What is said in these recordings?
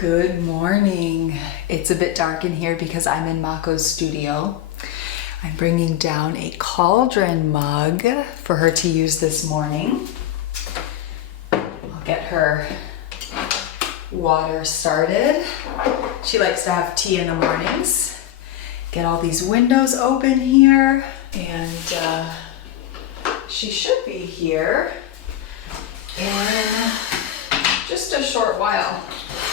Good morning. It's a bit dark in here because I'm in Mako's studio. I'm bringing down a cauldron mug for her to use this morning. I'll get her water started. She likes to have tea in the mornings. Get all these windows open here, and she should be here in just a short while.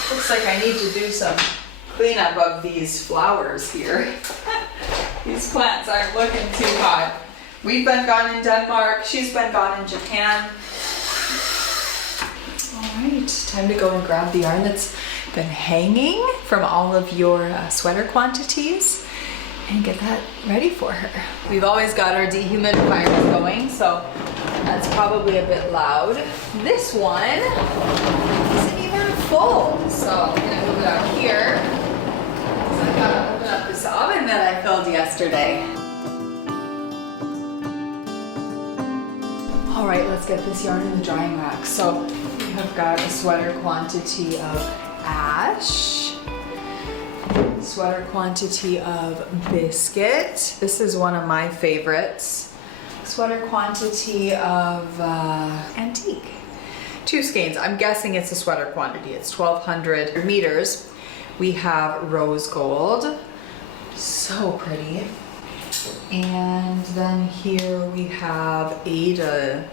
Looks like I need to do some cleanup of these flowers here. These plants aren't looking too hot. We've been gone in Denmark. She's been gone in Japan. All right, time to go and grab the yarn that's been hanging from all of your sweater quantities and get that ready for her. We've always got our dehumidifiers going, so that's probably a bit loud. This one isn't even full, so I'm gonna move it out here. So I gotta open up this oven that I filled yesterday. All right, let's get this yarn in the drying rack. So we have got a sweater quantity of ash, sweater quantity of biscuit. This is one of my favorites. Sweater quantity of antique. 2 skeins. I'm guessing it's a sweater quantity. It's 1,200 meters. We have rose gold. So pretty. And then here we have Ada.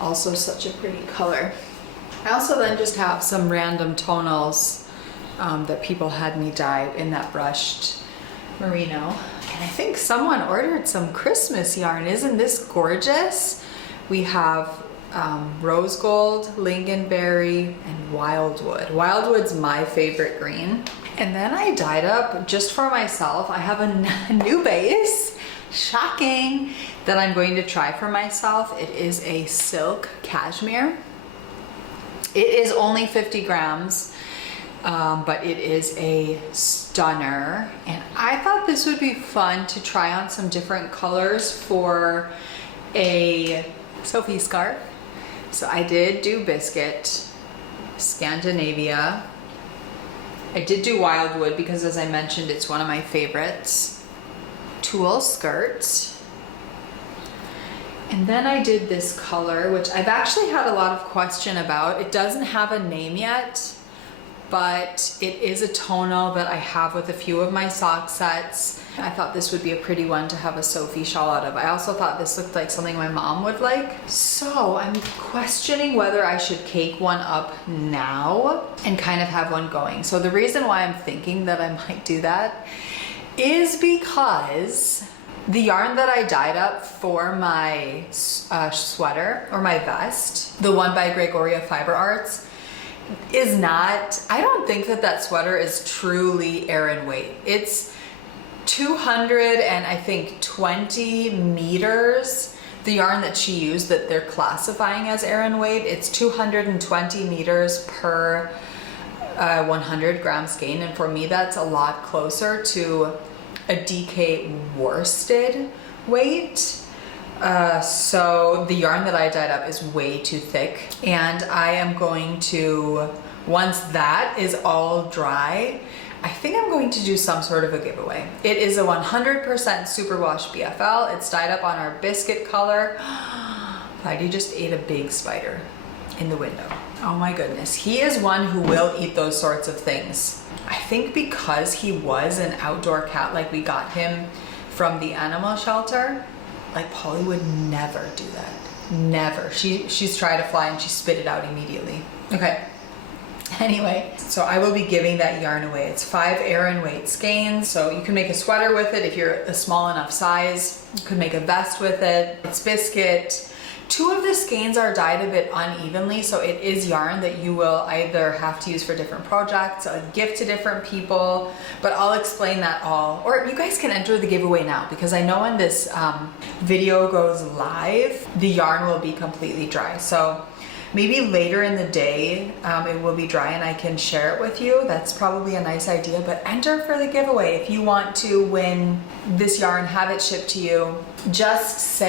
Also such a pretty color. I also then just have some random tonals that people had me dye in that brushed merino. And I think someone ordered some Christmas yarn. Isn't this gorgeous? We have rose gold, lingonberry, and wildwood. Wildwood's my favorite green. And then I dyed up just for myself. I have a new base, shocking, that I'm going to try for myself. It is a silk cashmere. It is only 50 grams. But it is a stunner, and I thought this would be fun to try on some different colors for a Sophie scarf. So I did do biscuit, Scandinavia. I did do wildwood because, as I mentioned, it's one of my favorites. Tulle skirt. And then I did this color, which I've actually had a lot of question about. It doesn't have a name yet, but it is a tonal that I have with a few of my sock sets. I thought this would be a pretty one to have a Sophie shawl out of. I also thought this looked like something my mom would like. So I'm questioning whether I should cake one up now and kind of have one going. So the reason why I'm thinking that I might do that is because the yarn that I dyed up for my sweater or my vest, the one by Gregoria Fiber Arts, is not, I don't think that sweater is truly Aran weight. It's 220 meters. The yarn that she used that they're classifying as Aran weight, it's 220 meters per 100 gram skein. And for me, that's a lot closer to a DK worsted weight. So the yarn that I dyed up is way too thick, and I am going to, once that is all dry, I think I'm going to do some sort of a giveaway. It is a 100% superwash BFL. It's dyed up on our biscuit color. Heidi just ate a big spider in the window. Oh my goodness. He is one who will eat those sorts of things. I think because he was an outdoor cat, like we got him from the animal shelter, like Polly would never do that. Never. She's tried to fly and she spit it out immediately. Okay. Anyway, so I will be giving that yarn away. It's 5 Aran weight skeins. So you can make a sweater with it if you're a small enough size. You could make a vest with it. It's biscuit. 2 of the skeins are dyed a bit unevenly, so it is yarn that you will either have to use for different projects, a gift to different people, but I'll explain that all. Or you guys can enter the giveaway now, because I know when this video goes live, the yarn will be completely dry. So maybe later in the day, it will be dry and I can share it with you. That's probably a nice idea, but enter for the giveaway. If you want to win this yarn, have it shipped to you, just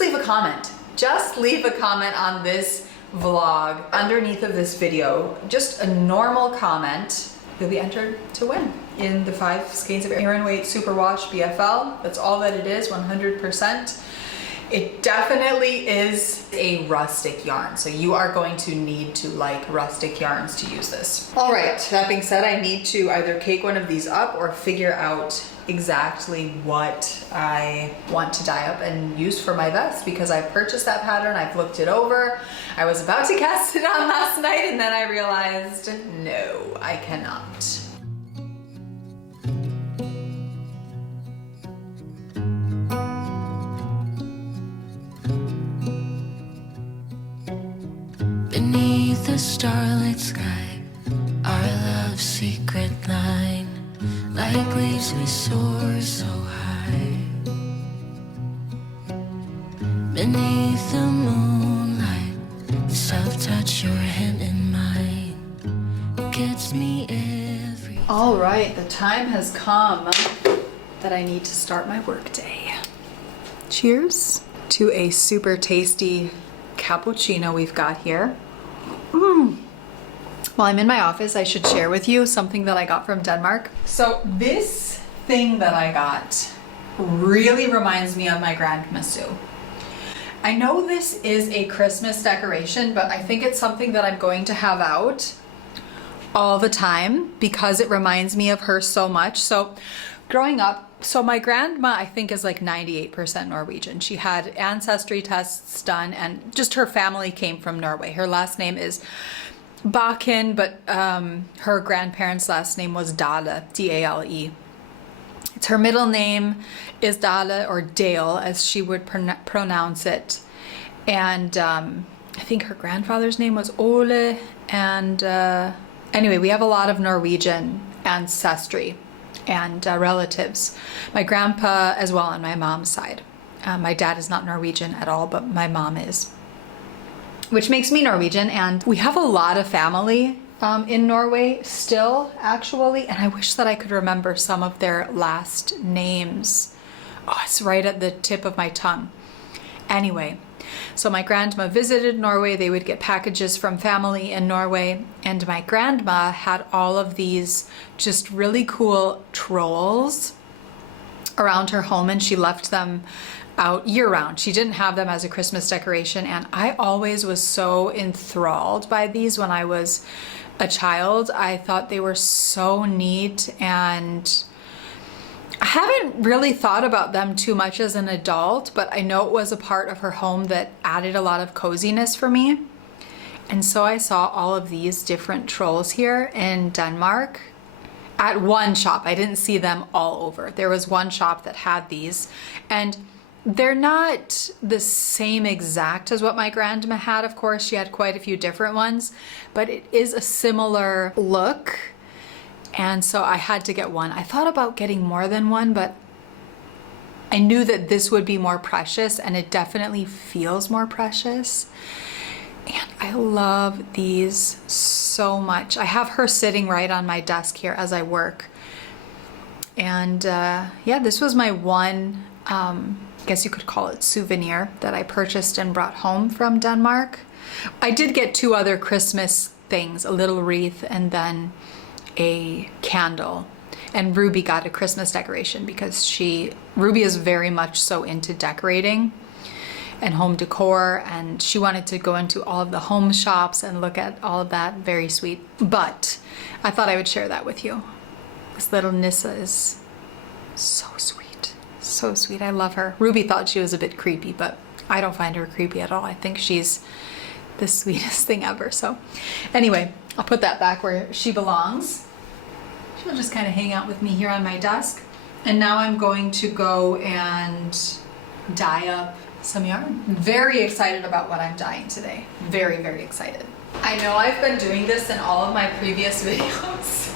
leave a comment. Just leave a comment on this vlog, underneath of this video, just a normal comment, you'll be entered to win in the 5 Skeins of Aran Weight Superwash BFL. That's all that it is, 100%. It definitely is a rustic yarn, so you are going to need to like rustic yarns to use this. All right, that being said, I need to either cake one of these up or figure out exactly what I want to dye up and use for my vest, because I've purchased that pattern, I've looked it over. I was about to cast it on last night and then I realized, no, I cannot. Beneath the starlit sky, our love's secret line, like leaves we soar so high. Beneath the moonlight, the soft touch your hand in mine gets me every. All right, the time has come that I need to start my workday. Cheers to a super tasty cappuccino we've got here. While I'm in my office, I should share with you something that I got from Denmark. So this thing that I got really reminds me of my Grandma Sue. I know this is a Christmas decoration, but I think it's something that I'm going to have out all the time because it reminds me of her so much. So growing up, so my grandma, I think, is like 98% Norwegian. She had ancestry tests done and just her family came from Norway. Her last name is Bakken, but her grandparents' last name was Dale, D-A-L-E. It's her middle name is Dale, or Dale as she would pronounce it. And I think her grandfather's name was Ole. And anyway, we have a lot of Norwegian ancestry and relatives. My grandpa as well on my mom's side. My dad is not Norwegian at all, but my mom is, which makes me Norwegian. And we have a lot of family in Norway still, actually, and I wish that I could remember some of their last names. Oh, it's right at the tip of my tongue. Anyway, so my grandma visited Norway. They would get packages from family in Norway, and my grandma had all of these just really cool trolls around her home, and she left them out year-round. She didn't have them as a Christmas decoration, and I always was so enthralled by these when I was a child. I thought they were so neat, and I haven't really thought about them too much as an adult, but I know it was a part of her home that added a lot of coziness for me. And so I saw all of these different trolls here in Denmark at one shop. I didn't see them all over. There was one shop that had these, and they're not the same exact as what my grandma had. Of course, she had quite a few different ones, but it is a similar look. And so I had to get one. I thought about getting more than one, but I knew that this would be more precious, and it definitely feels more precious. And I love these so much. I have her sitting right on my desk here as I work. And yeah, this was my one, I guess you could call it souvenir that I purchased and brought home from Denmark. I did get 2 other Christmas things, a little wreath and then a candle. And Ruby got a Christmas decoration because Ruby is very much so into decorating and home decor, and she wanted to go into all of the home shops and look at all of that. Very sweet. But I thought I would share that with you. This little Nissa is so sweet. So sweet. I love her. Ruby thought she was a bit creepy, but I don't find her creepy at all. I think she's the sweetest thing ever. So anyway, I'll put that back where she belongs. She'll just kind of hang out with me here on my desk. And now I'm going to go and dye up some yarn. Very excited about what I'm dyeing today. Very, very excited. I know I've been doing this in all of my previous videos.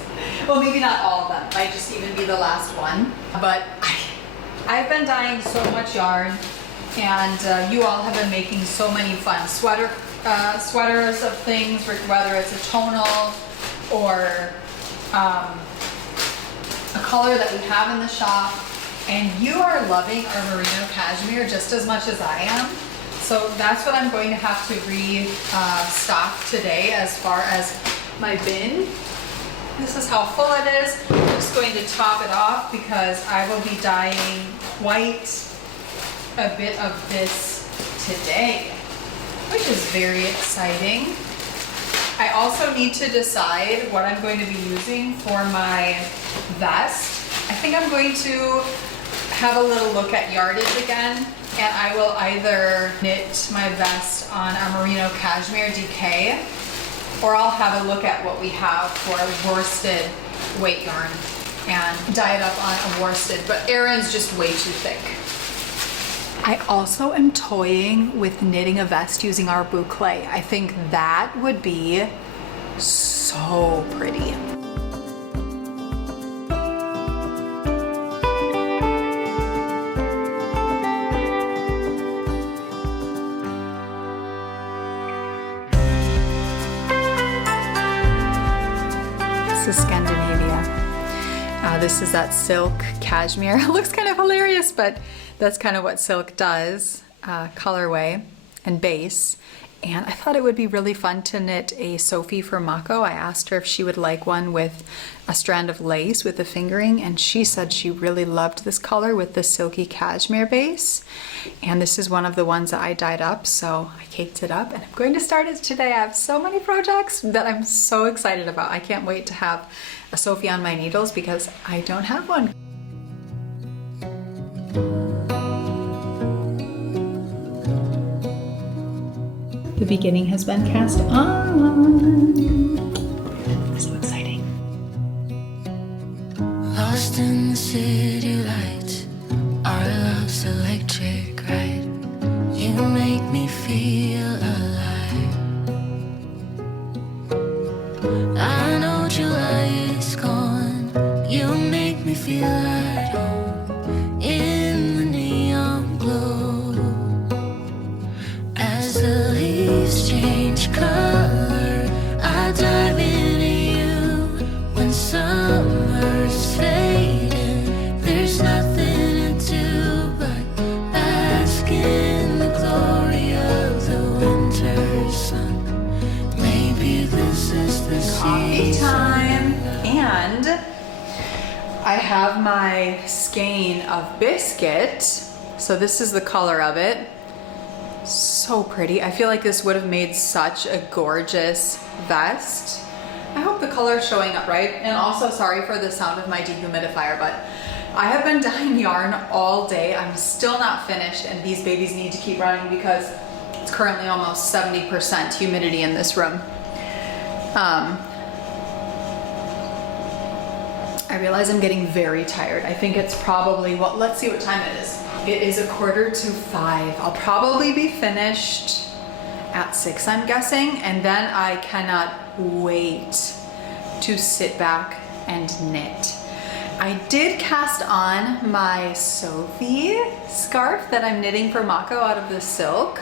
Well, maybe not all of them. Might just even be the last one. But I've been dyeing so much yarn, and you all have been making so many fun sweaters of things, whether it's a tonal or a color that we have in the shop. And you are loving our merino cashmere just as much as I am. So that's what I'm going to have to restock today as far as my bin. This is how full it is. I'm just going to top it off because I will be dyeing quite a bit of this today, which is very exciting. I also need to decide what I'm going to be using for my vest. I think I'm going to have a little look at yardage again, and I will either knit my vest on a merino cashmere DK, or I'll have a look at what we have for worsted weight yarn and dye it up on a worsted, but Erin's just way too thick. I also am toying with knitting a vest using our boucle. I think that would be so pretty. This is Scandinavia. This is that silk cashmere. It looks kind of hilarious, but that's kind of what silk does, colorway and base. And I thought it would be really fun to knit a Sophie for Mako. I asked her if she would like one with a strand of lace with a fingering, and she said she really loved this color with the silky cashmere base. And this is one of the ones that I dyed up, so I caked it up and I'm going to start it today. I have so many projects that I'm so excited about. I can't wait to have a Sophie on my needles because I don't have one. The beginning has been cast on. So exciting. Lost in the city lights, our love's electric, right? You make me feel alive. I know July is gone. You make me feel at home in the neon glow. As the leaves change color, I dive into you. When summer's fading, there's nothing to do but bask in the glory of the winter sun. Maybe this is the Coffee season. time. And I have my skein of biscuit. So this is the color of it. So pretty. I feel like this would have made such a gorgeous vest. I hope the color is showing up right. And also sorry for the sound of my dehumidifier, but I have been dyeing yarn all day. I'm still not finished, and these babies need to keep running because it's currently almost 70% humidity in this room. I realize I'm getting very tired. I think it's probably, well, let's see what time it is. It is 4:45. I'll probably be finished at 6, I'm guessing, and then I cannot wait to sit back and knit. I did cast on my Sophie scarf that I'm knitting for Mako out of the silk,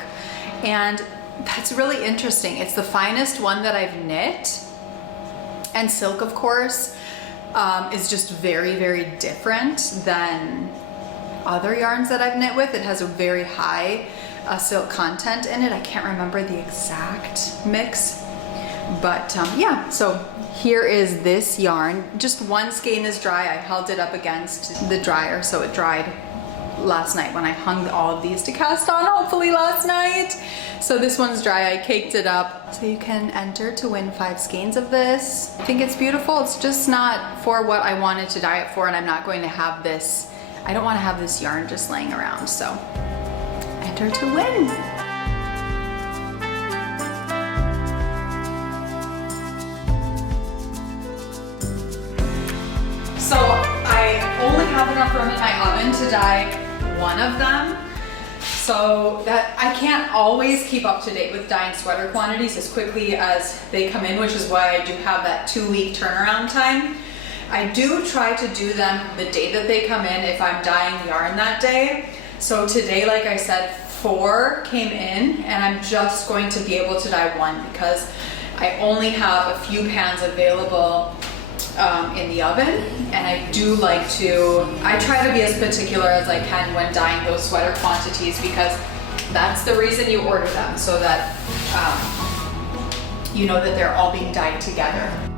and that's really interesting. It's the finest one that I've knit, and silk, of course, is just very, very different than other yarns that I've knit with. It has a very high silk content in it. I can't remember the exact mix, but yeah, so here is this yarn. Just one skein is dry. I held it up against the dryer so it dried last night when I hung all of these to cast on, hopefully last night. So this one's dry. I caked it up. So you can enter to win 5 skeins of this. I think it's beautiful. It's just not for what I wanted to dye it for, and I'm not going to have this, I don't want to have this yarn just laying around, so enter to win. So I only have enough room in my oven to dye one of them, so that I can't always keep up to date with dyeing sweater quantities as quickly as they come in, which is why I do have that 2-week turnaround time. I do try to do them the day that they come in if I'm dyeing yarn that day. So today, like I said, 4 came in, and I'm just going to be able to dye 1 because I only have a few pans available in the oven, and I do like to, I try to be as particular as I can when dyeing those sweater quantities because That's the reason you order them, so that you know that they're all being dyed together.